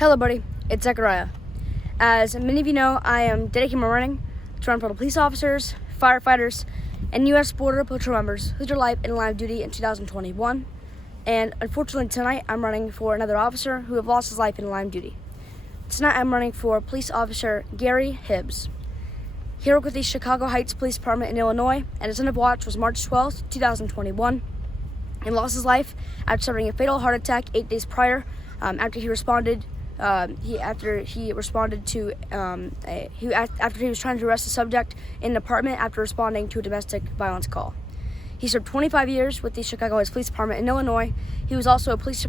Hello, buddy. It's Zechariah. As many of you know, I am dedicating my running to run for the police officers, firefighters, and U.S. Border Patrol members who took their life in line of duty in 2021. And unfortunately, tonight I'm running for another officer who have lost his life in line of duty. Tonight I'm running for Police Officer Gary Hibbs. He worked with the Chicago Heights Police Department in Illinois, and his end of watch was March 12th, 2021, and lost his life after suffering a fatal heart attack 8 days prior. After he was trying to arrest a subject in an apartment after responding to a domestic violence call. He served 25 years with the Chicago Heights Police Department in Illinois. He was also a police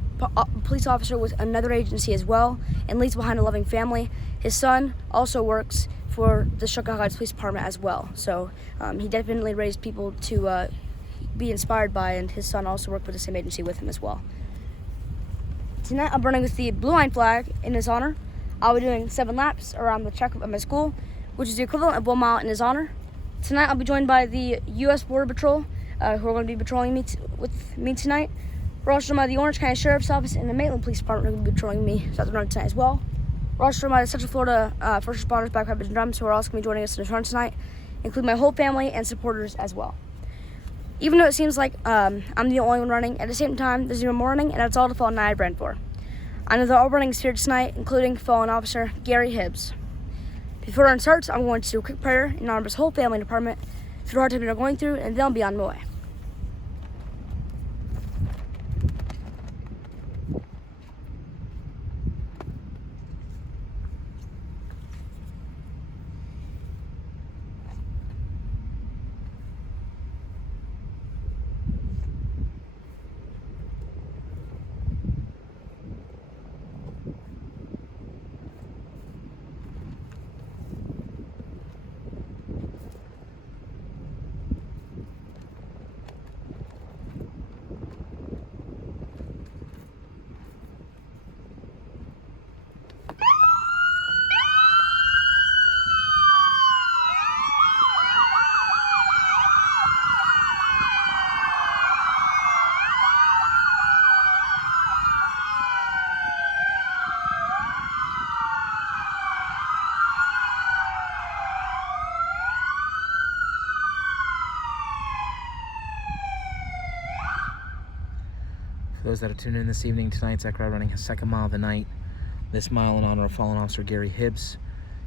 officer with another agency as well, and leaves behind a loving family. His son also works for the Chicago Heights Police Department as well. So he definitely raised people to be inspired by, and his son also worked with the same agency with him as well. Tonight I'm running with the blue line flag in his honor. I'll be doing 7 laps around the track of my school, which is the equivalent of 1 mile in his honor. Tonight I'll be joined by the U.S. Border Patrol, who are going to be patrolling with me tonight. We're also joined by the Orange County Sheriff's Office and the Maitland Police Department, who are going to be patrolling me throughout the run tonight as well. We're also joined by the Central Florida First Responders, Backpackers, and Drums, who are also going to be joining us in this run tonight, including my whole family and supporters as well. Even though it seems like I'm the only one running, at the same time, there's even more running, and that's all the fallen I ran for. I know they're all running here tonight, including fallen officer Gary Hibbs. Before the run starts, I'm going to do a quick prayer in honor of his whole family and department through the hard time they're going through, and then I'll be on my way. For those that are tuning in this evening, tonight Zechariah running his 2nd mile of the night. This mile in honor of fallen officer Gary Hibbs.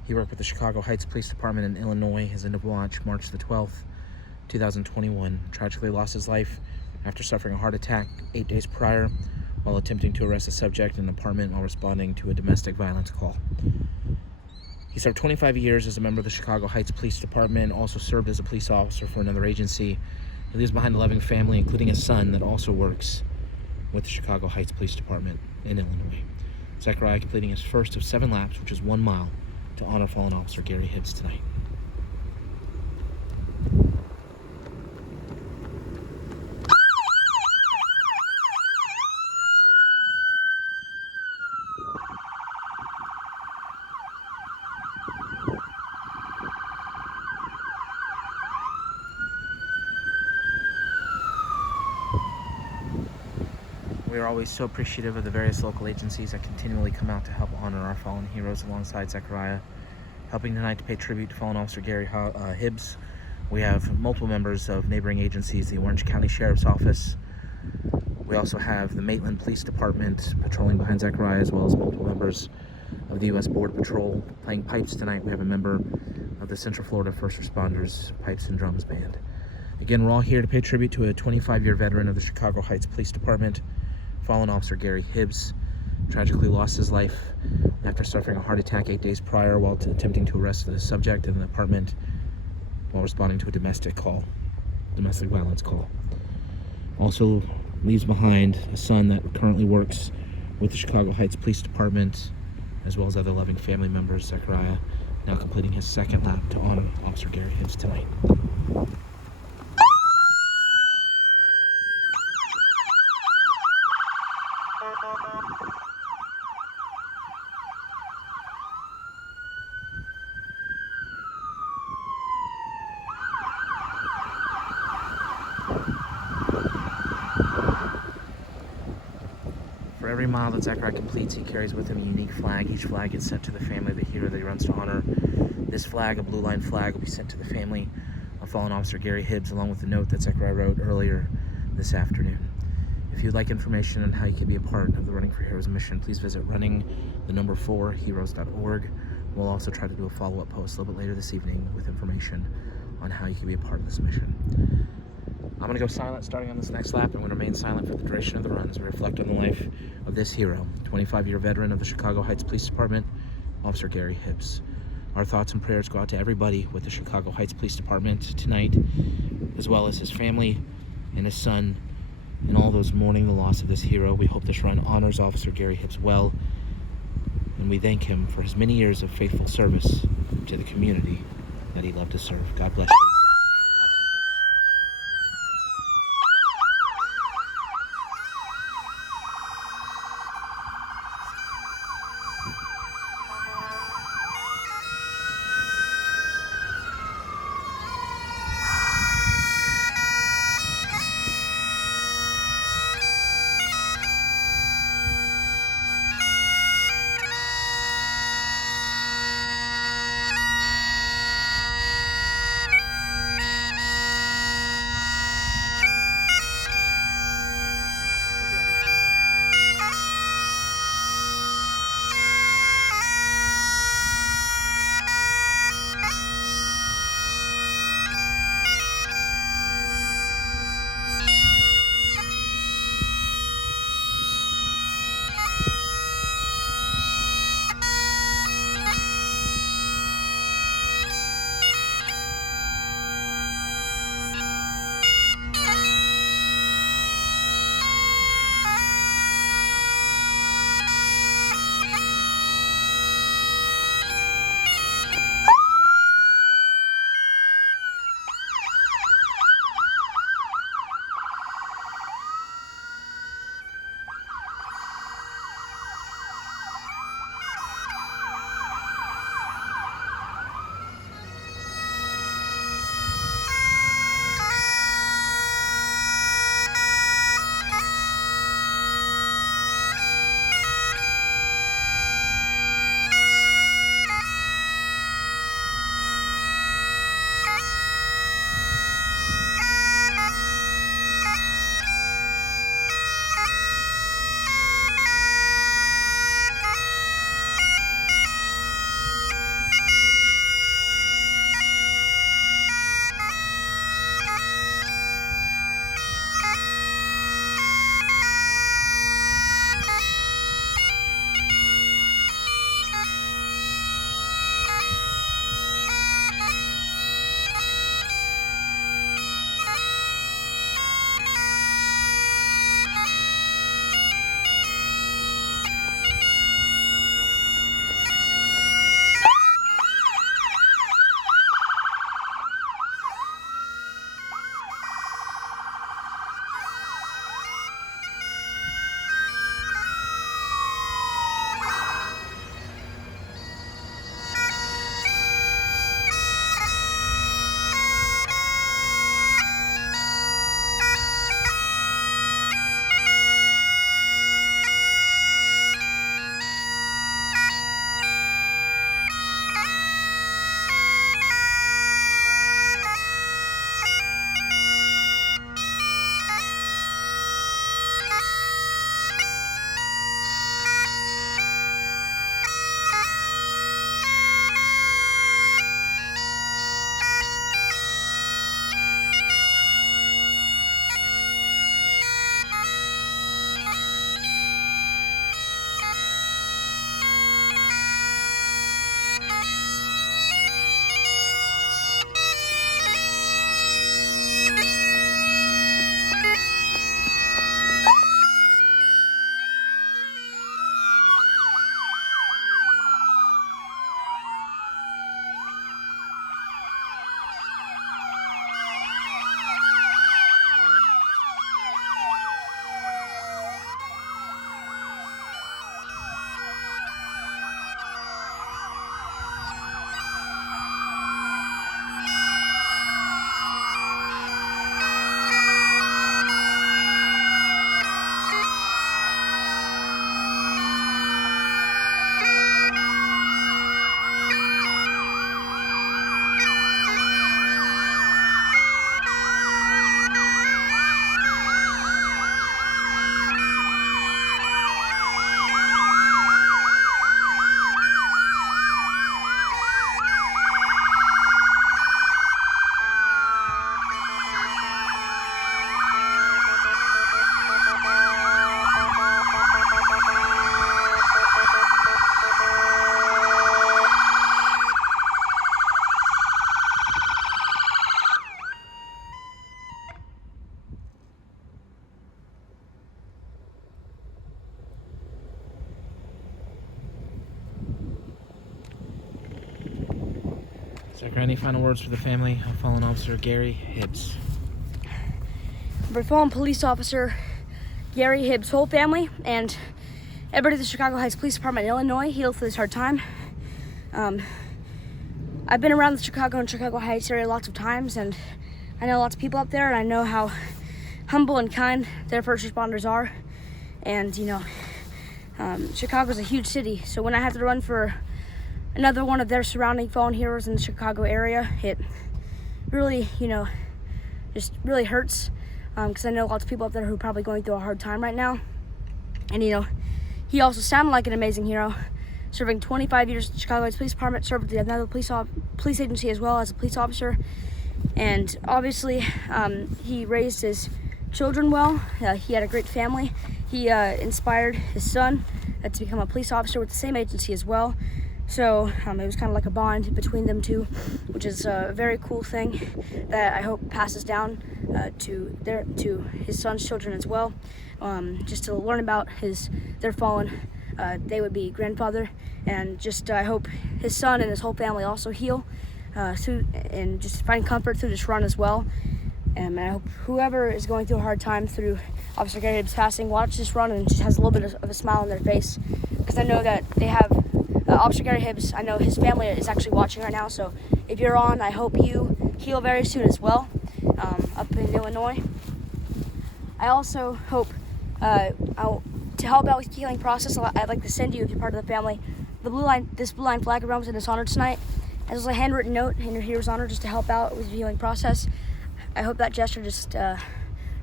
He worked with the Chicago Heights Police Department in Illinois. His end of watch, March the 12th, 2021. Tragically lost his life after suffering a heart attack 8 days prior while attempting to arrest a subject in an apartment while responding to a domestic violence call. He served 25 years as a member of the Chicago Heights Police Department, also served as a police officer for another agency. He leaves behind a loving family, including a son that also works with the Chicago Heights Police Department in Illinois. Zechariah completing his first of 7 laps, which is 1 mile, to honor fallen officer Gary Hibbs tonight. We are always so appreciative of the various local agencies that continually come out to help honor our fallen heroes alongside Zechariah. Helping tonight to pay tribute to fallen officer Gary Hibbs, we have multiple members of neighboring agencies, the Orange County Sheriff's Office. We also have the Maitland Police Department patrolling behind Zechariah, as well as multiple members of the U.S. Border Patrol. Playing pipes tonight, we have a member of the Central Florida First Responders Pipes and Drums Band. Again, we're all here to pay tribute to a 25-year veteran of the Chicago Heights Police Department. Fallen officer Gary Hibbs tragically lost his life after suffering a heart attack 8 days prior while attempting to arrest the subject in an apartment while responding to a domestic violence call. Also leaves behind a son that currently works with the Chicago Heights Police Department, as well as other loving family members. Zechariah now completing his 2nd lap to honor officer Gary Hibbs tonight. For every mile that Zechariah completes, he carries with him a unique flag. Each flag gets sent to the family of the hero that he runs to honor. This flag, a blue line flag, will be sent to the family of fallen officer Gary Hibbs, along with the note that Zechariah wrote earlier this afternoon. If you'd like information on how you can be a part of the Running for Heroes mission, please visit running4heroes.org. We'll also try to do a follow-up post a little bit later this evening with information on how you can be a part of this mission. I'm going to go silent starting on this next lap. I'm going to remain silent for the duration of the run as we reflect on the life of this hero, 25-year veteran of the Chicago Heights Police Department, Officer Gary Hibbs. Our thoughts and prayers go out to everybody with the Chicago Heights Police Department tonight, as well as his family and his son, and all those mourning the loss of this hero. We hope this run honors Officer Gary Hibbs well, and we thank him for his many years of faithful service to the community that he loved to serve. God bless you, Officer Hibbs. Zachariah, any final words for the family of fallen officer Gary Hibbs? For fallen police officer Gary Hibbs' whole family and everybody at the Chicago Heights Police Department in Illinois, heal through this hard time. I've been around the Chicago and Chicago Heights area lots of times, and I know lots of people up there, and I know how humble and kind their first responders are. And Chicago's a huge city, so when I have to run for another one of their surrounding fallen heroes in the Chicago area, it really, just really hurts, because I know lots of people up there who are probably going through a hard time right now. And he also sounded like an amazing hero, serving 25 years at the Chicago Heights Police Department, served with another police agency as well as a police officer. And obviously, he raised his children well. He had a great family. He inspired his son to become a police officer with the same agency as well. So it was kind of like a bond between them two, which is a very cool thing that I hope passes down to his son's children as well. Just to learn about their fallen, they would be grandfather, and just I hope his son and his whole family also heal and just find comfort through this run as well. And I hope whoever is going through a hard time through Officer Gary Hibbs' passing, watch this run and just has a little bit of a smile on their face, because I know that they have Officer Gary Hibbs. I know his family is actually watching right now, so if you're on, I hope you heal very soon as well, up in Illinois. I also hope to help out with the healing process, I'd like to send you, if you're part of the family, this blue line flag around in his honor tonight, as a handwritten note in your hero's honor, just to help out with the healing process. I hope that gesture just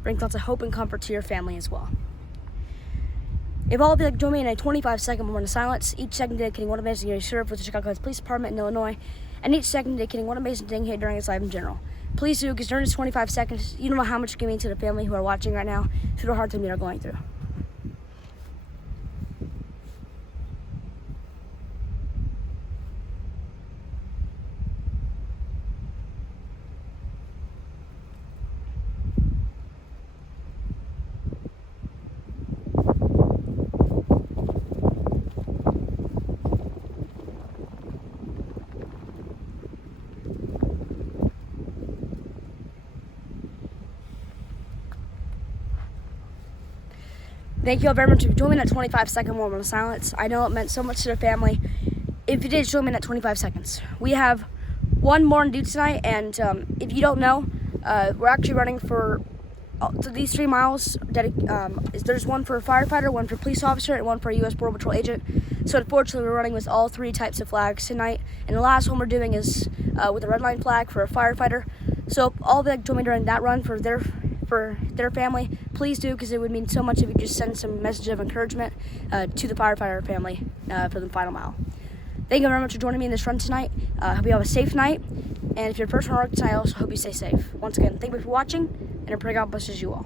brings lots of hope and comfort to your family as well. If all of you like join me in a 25-second moment of silence, each second dedicating one amazing day he served with the Chicago Heights Police Department in Illinois, and each second dedicating one amazing thing he did during his life in general. Please do, because during this 25 seconds, you don't know how much you're giving to the family who are watching right now through the hard time you're going through. Thank you all very much for joining me in that 25-second moment of silence. I know it meant so much to the family. If you did, join me in that 25 seconds. We have one more to do tonight, and if you don't know, we're actually running for these 3 miles. There's one for a firefighter, one for a police officer, and one for a U.S. Border Patrol agent. So unfortunately, we're running with all 3 types of flags tonight. And the last one we're doing is with a red line flag for a firefighter. So all of you join me during that run for their family, please do, because it would mean so much if you just send some message of encouragement to the firefighter family for the final mile. Thank you very much for joining me in this run tonight. Hope you have a safe night, and if you're a person on work tonight, I also hope you stay safe. Once again, thank you for watching, and I pray God blesses you all.